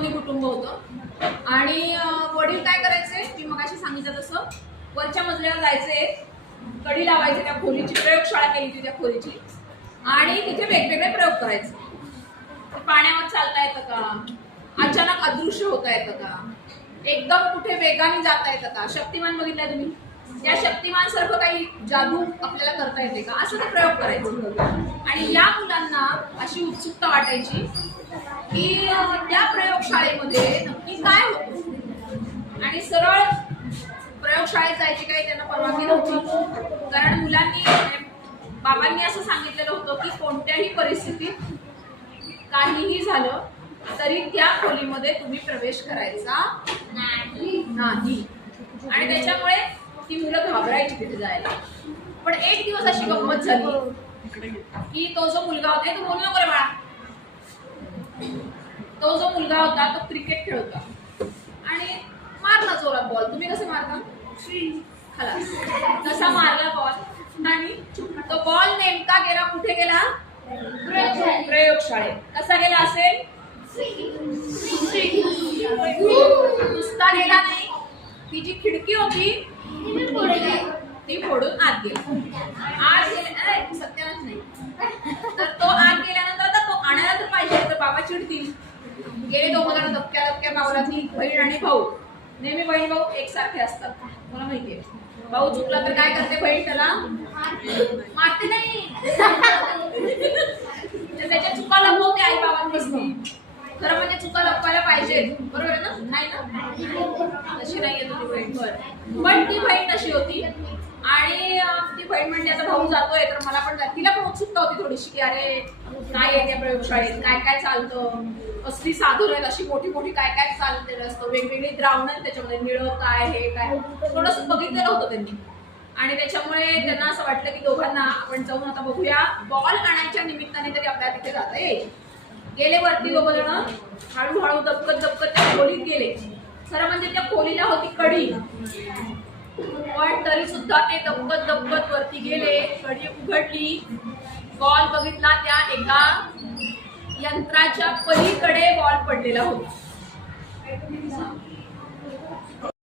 चौकोनी कुटुंब होतं आणि वडील काय करायचे मी मगाशी सांगितलं तसं वरच्या मजल्यावर जायचे, कडी लावायचे, त्या खोलीची प्रयोगशाळा केली होती त्या खोलीची आणि तिथे वेगवेगळे प्रयोग करायचे. पाण्यावर चालता येतं का, अचानक अदृश्य होता येतं का, एकदम कुठे वेगाने जाता येतं का, शक्तिमान बघितलाय तुम्ही, त्या शक्तिमान सारखं काही जादू आपल्याला करता येते का, असं ते प्रयोग करायचे. आणि या मुलांना अशी उत्सुकता वाटायची की त्या प्रयोगशाळेमध्ये नक्की काय होतं. आणि सरळ प्रयोगशाळेत जायची काही त्यांना परवानगी नव्हती, कारण मुलांनी बाबांनी असं सांगितलेलं होतं की कोणत्याही परिस्थितीत काहीही झालं तरी त्या खोलीमध्ये तुम्ही प्रवेश करायचा नाही. आणि त्याच्यामुळे ती मुलं घाबरायची तिथे जायला. पण एक दिवस अशी गंमत झाली की तो जो मुलगा होता, तो बोलू नको रे बाळा, तो जो मुलगा होता तो क्रिकेट खेळत होता आणि मारला जोरात बॉल. तुम्ही कसे मारता, खलास तसा मारला बॉल आणि तो बॉल नेमका गेला कुठे गेला, प्रयोगशाळेत. कसा गेला असेल, नुसता गेला नाही, ती जी खिडकी होती ती फोडून आत गेला. आत गेले सत्यानच नाही, तर तो आत गेल्यानंतर आता तो आणायला तर पाहिजे, तर बाबा चिडतील. गेले दोघं जण धपक्या धपक्या मावलातली बहीण आणि भाऊ. नेहमी बहीण भाऊ एकसारखे असतात, मला माहितीये. भाऊ चुकला तर काय करते बहीण, त्याला मारते नाही, त्याच्या चुका लपवते आई बाबांपासून. खरं म्हणजे चुका लपवायला पाहिजे, बरोबर आहे ना, नाही ना, तशी नाहीये तुझी बहीण. पण ती बहीण अशी होती आणि ती बहीण म्हणजे आता भाऊ जातोय तर मला पण तिला पण उत्सुकता होती थोडीशी की अरे काय आहे त्या प्रयोगशाळेत, काय काय चालतं, असली साधनं आहेत, अशी मोठी मोठी काय काय चाललेलं असतं, वेगवेगळी द्रावणं त्याच्यामध्ये, निळं काय हे काय, थोडंसं बघितलेलं होतं त्यांनी. आणि त्याच्यामुळे त्यांना असं वाटलं की दोघांना आपण जाऊन आता बघूया, बॉल आणायच्या निमित्ताने तरी आपल्याला तिथे जाता येईल. गेले वरती दोघं जण, हळूहळू दबकत दबकत त्या खोलीत गेले. खरं म्हणजे त्या खोलीला होती कडी, पण तरी सुद्धा ते दबकत दबकत वरती गेले. कडी उघडली, बॉल बघितला, त्या एका यंत्राच्या पलीकडे बॉल पडलेला होता.